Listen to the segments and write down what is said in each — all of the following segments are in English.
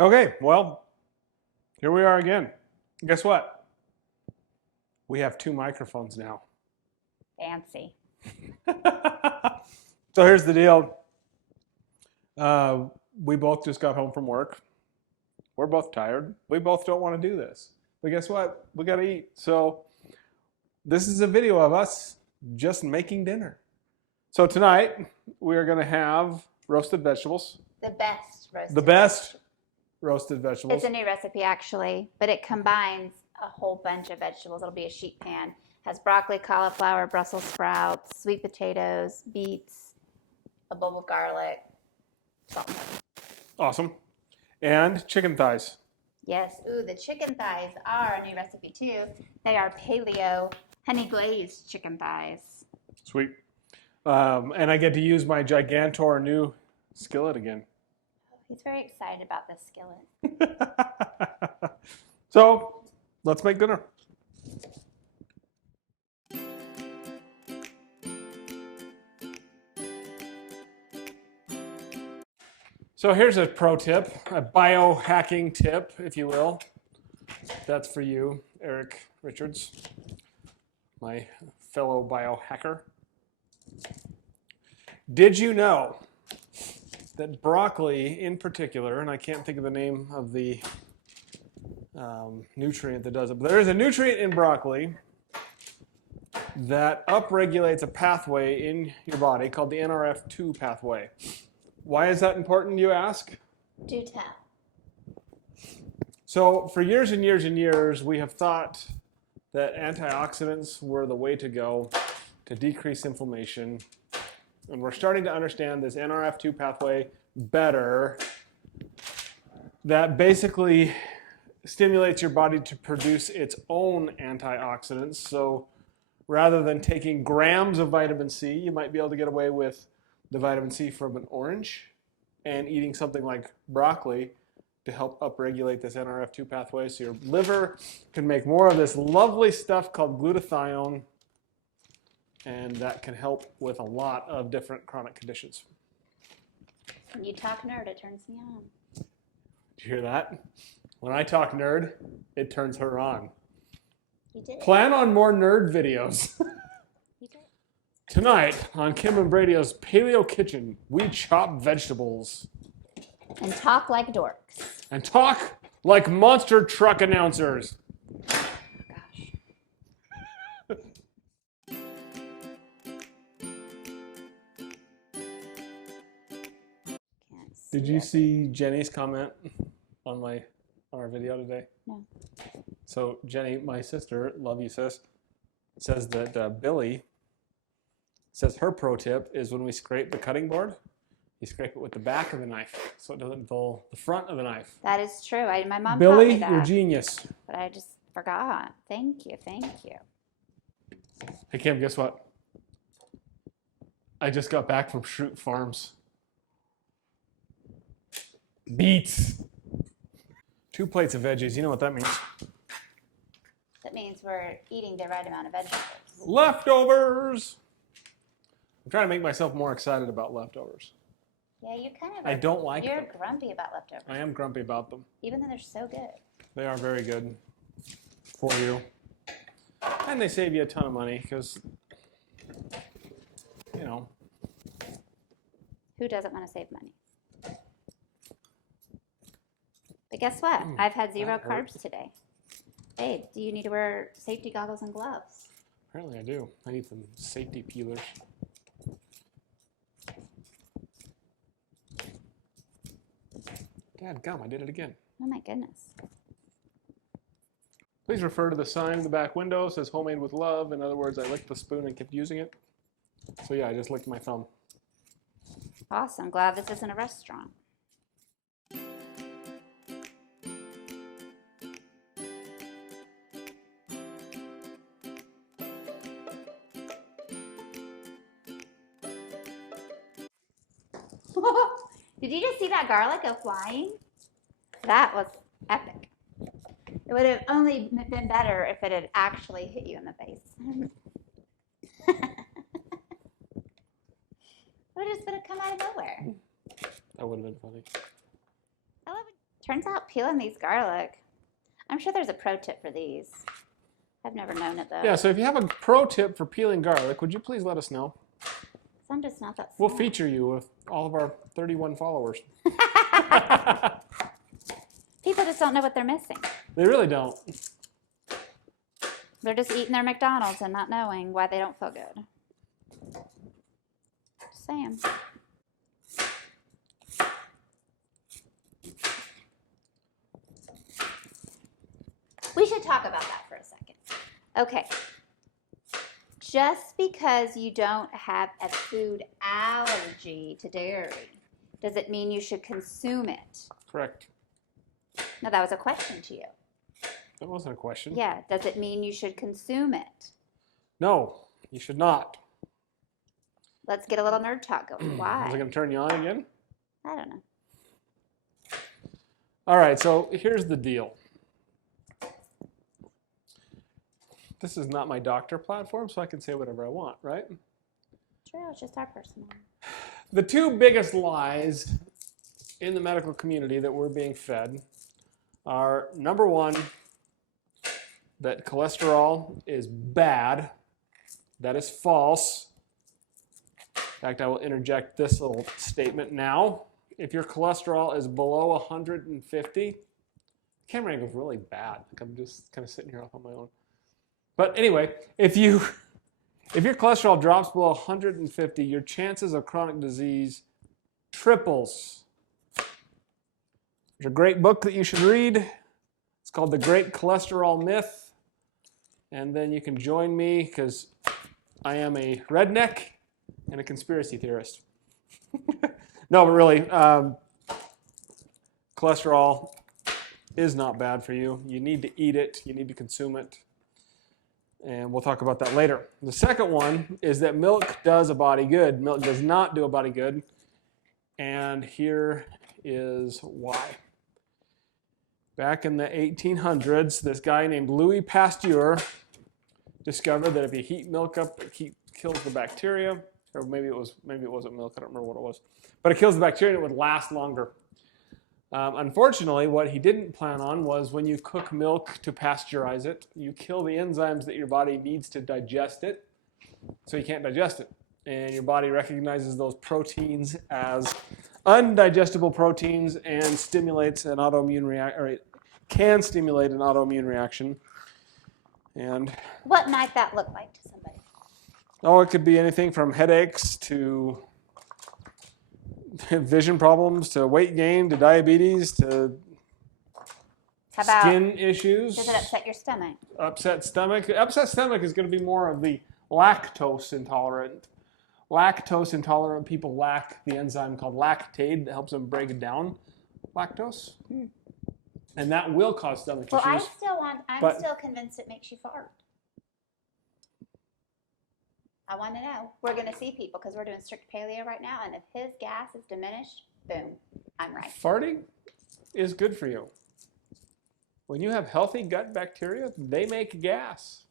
Okay, well, here we are again. Guess what? We have two microphones now. Fancy. So here's the deal. Uh, we both just got home from work. We're both tired. We both don't want to do this. But guess what? We got to eat. So this is a video of us just making dinner. So tonight we are going to have roasted vegetables. The best roasted. The best roasted vegetables. It's a new recipe actually, but it combines a whole bunch of vegetables. It'll be a sheet pan. Has broccoli, cauliflower, Brussels sprouts, sweet potatoes, beets, a bulb of garlic, salt and pepper. Awesome. And chicken thighs. Yes. Ooh, the chicken thighs are a new recipe too. They are paleo honey glazed chicken thighs. Sweet. And I get to use my Gigantor new skillet again. He's very excited about this skillet. So let's make dinner. So here's a pro tip, a biohacking tip, if you will. That's for you, Eric Richards, my fellow biohacker. Did you know that broccoli in particular, and I can't think of the name of the nutrient that does it, but there is a nutrient in broccoli that upregulates a pathway in your body called the NRF2 pathway. Why is that important, you ask? Do tell. So for years and years and years, we have thought that antioxidants were the way to go to decrease inflammation. And we're starting to understand this NRF2 pathway better, that basically stimulates your body to produce its own antioxidants. So rather than taking grams of vitamin C, you might be able to get away with the vitamin C from an orange and eating something like broccoli to help upregulate this NRF2 pathway. So your liver can make more of this lovely stuff called glutathione, and that can help with a lot of different chronic conditions. When you talk nerd, it turns me on. Did you hear that? When I talk nerd, it turns her on. You did. Plan on more nerd videos. You did. Tonight on Kim and Bradio's Paleo Kitchen, we chop vegetables. And talk like dorks. And talk like monster truck announcers. Gosh. Did you see Jenny's comment on our video today? No. So Jenny, my sister, love you sis, says that Billy says her pro tip is when we scrape the cutting board, you scrape it with the back of the knife so it doesn't dull the front of the knife. That is true. My mom taught Billy, me that. you're genius. But I just forgot. Thank you. Thank you. Hey Kim, guess what? I just got back from Schrute Farms. Beets. 2 plates of veggies. You know what that means? That means we're eating the right amount of vegetables. Leftovers. I'm trying to make myself more excited about leftovers. Yeah, you kind of. I don't like You're them. grumpy about leftovers. I am grumpy about them. Even though they're so good. They are very good for you. And they save you a ton of money because, you know. Who doesn't want to save money? But guess what? I've had zero carbs today. Babe, do you need to wear safety goggles and gloves? Apparently I do. I need some safety peelers. Dadgum, I did it again. Oh my goodness. Please refer to the sign in the back window. It says homemade with love. In other words, I licked the spoon and kept using it. So yeah, I just licked my thumb. Awesome. Glad this isn't a restaurant. Did you just see that garlic go flying? That was epic. It would have only been better if it had actually hit you in the face. It would have just come out of nowhere. That would have been funny. I love it. Turns out peeling these garlic, I'm sure there's a pro tip for these. I've never known it though. Yeah, so if you have a pro tip for peeling garlic, would you please let us know? I'm just not that We'll smart. feature you with all of our 31 followers. People just don't know what they're missing. They really don't. They're just eating their McDonald's and not knowing why they don't feel good. Just saying. We should talk about that for a second. Okay. Just because you don't have a food allergy to dairy, does it mean you should consume it? Correct. No, that was a question to you. That wasn't a question. Yeah, does it mean you should consume it? No, you should not. Let's get a little nerd talk going. Why? Is it going to turn you on again? I don't know. All right, so here's the deal. This is not my doctor platform, so I can say whatever I want, right? True, it's just our personal. The two biggest lies in the medical community that we're being fed are, number one, that cholesterol is bad. That is false. In fact, I will interject this little statement now. If your cholesterol is below 150, camera angle's really bad. Like I'm just kind of sitting here off on my own. But anyway, if your cholesterol drops below 150, your chances of chronic disease triples. There's a great book that you should read. It's called The Great Cholesterol Myth. And then you can join me because I am a redneck and a conspiracy theorist. No, but really, cholesterol is not bad for you. You need to eat it. You need to consume it. And we'll talk about that later. The second one is that milk does a body good. Milk does not do a body good. And here is why. Back in the 1800s, this guy named Louis Pasteur discovered that if you heat milk up, it kills the bacteria. Or maybe it wasn't milk. I don't remember what it was. But it kills the bacteria and it would last longer. Unfortunately, what he didn't plan on was when you cook milk to pasteurize it, you kill the enzymes that your body needs to digest it, so you can't digest it. And your body recognizes those proteins as undigestible proteins and stimulates an autoimmune reaction, or it can stimulate an autoimmune reaction. And What might that look like to somebody? oh, it could be anything from headaches to vision problems to weight gain to diabetes to How about, skin issues. does it upset your stomach? Upset stomach. Upset stomach is going to be more of the lactose intolerant. Lactose intolerant people lack the enzyme called lactate that helps them break down lactose. And that will cause stomach Well, issues. I'm still convinced it makes you fart. I want to know. We're going to see people because we're doing strict paleo right now, and if his gas is diminished, boom, I'm right. Farting is good for you. When you have healthy gut bacteria, they make gas.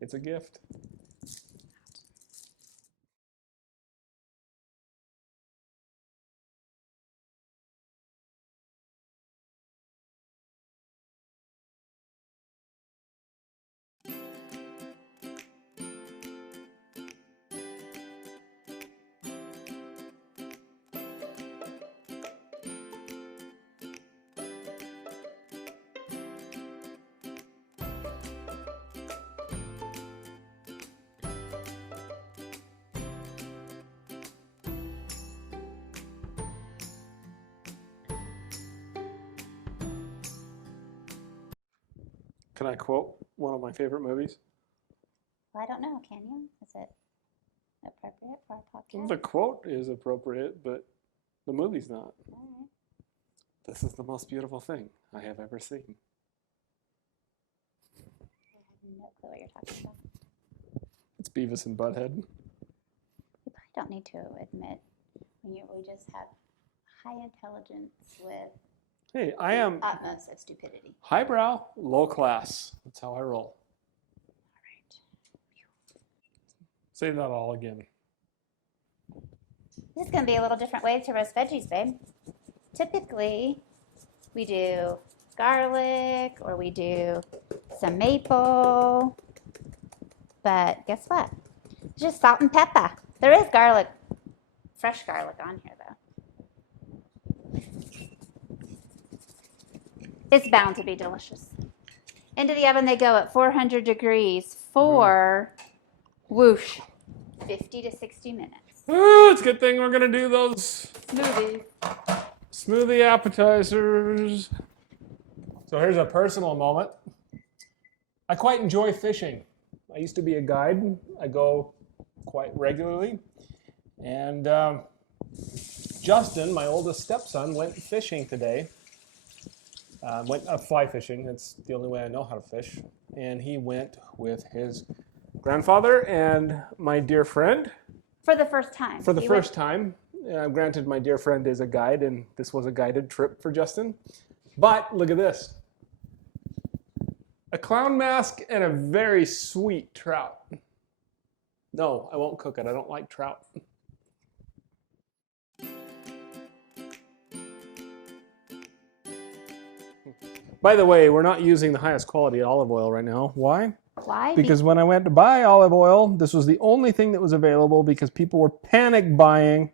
It's a gift. Can I quote one of my favorite movies? Well, I don't know. Can you? Is it appropriate for our podcast? The quote is appropriate, but the movie's not. All right. This is the most beautiful thing I have ever seen. I have no clue what you're talking about. It's Beavis and Butthead. You probably don't need to admit when we just have high intelligence with Hey, I am utmost of stupidity. highbrow, low class. That's how I roll. All right. Say that all again. This is going to be a little different way to roast veggies, babe. typically we do garlic or we do some maple. But guess what? It's just salt and pepper. There is garlic, fresh garlic on here though. It's bound to be delicious. Into the oven they go at 400 degrees for, whoosh, 50 to 60 minutes. Oh, it's a good thing we're going to do those Smoothies. smoothie appetizers. So here's a personal moment. I quite enjoy fishing. I used to be a guide. I go quite regularly. And Justin, my oldest stepson, went fishing today. Went fly fishing. That's the only way I know how to fish. And he went with his grandfather and my dear friend. For the first time. For the first time. Granted, my dear friend is a guide, and this was a guided trip for Justin. But look at this. A clown mask and a very sweet trout. No, I won't cook it. I don't like trout. By the way, we're not using the highest quality olive oil right now. Why? Why? Because when I went to buy olive oil, this was the only thing that was available because people were panic buying.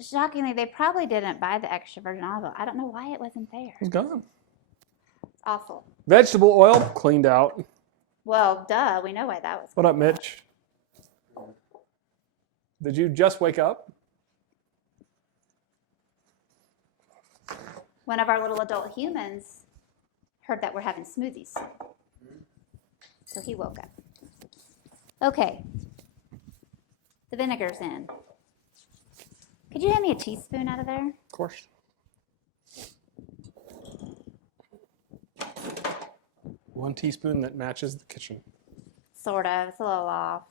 Shockingly, they probably didn't buy the extra virgin olive oil. I don't know why it wasn't there. It was gone. It's awful. Vegetable oil, cleaned out. Well, duh. We know why that was. What up, Mitch? Did you just wake up? One of our little adult humans heard that we're having smoothies. So he woke up. Okay. The vinegar's in. Could you hand me a teaspoon out of there? Of course. One teaspoon that matches the kitchen. Sort of. It's a little off.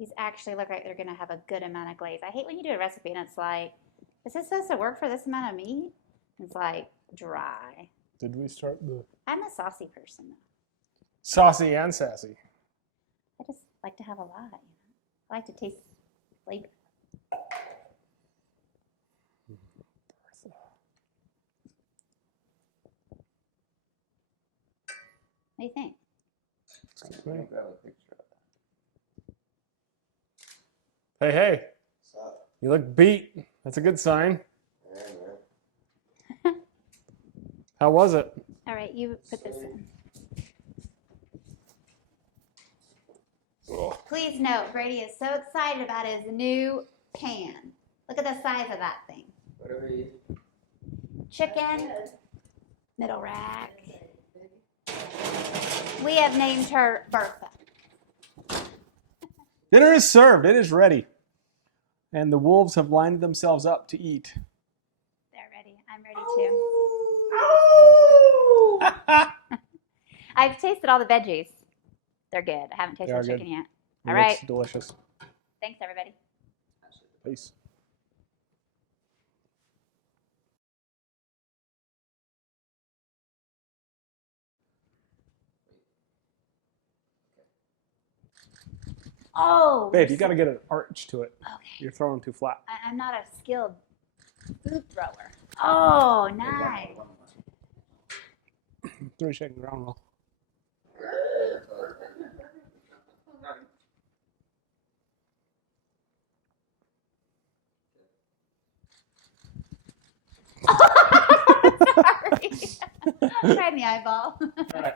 These actually look like they're going to have a good amount of glaze. I hate when you do a recipe and it's like, is this supposed to work for this amount of meat? It's like dry. Did we start the I'm a saucy person. saucy and sassy? I just like to have a lot. You know? I like to taste flavor. What do you think? Hey, hey. You look beat. That's a good sign. How was it? All right, you put this in. Oh. Please note, Brady is so excited about his new pan. Look at the size of that thing. What are we? Chicken, middle rack. We have named her Bertha. Dinner is served. It is ready. And the wolves have lined themselves up to eat. They're ready. I'm ready too. I've tasted all the veggies. They're good. I haven't tasted the chicken yet. All right. It's delicious. Thanks, everybody. Peace. Oh. Babe, you got to get an arch to it. Okay. You're throwing too flat. I'm not a skilled food thrower. Oh, nice. 3-second ground roll. Sorry. Right in the eyeball. All right.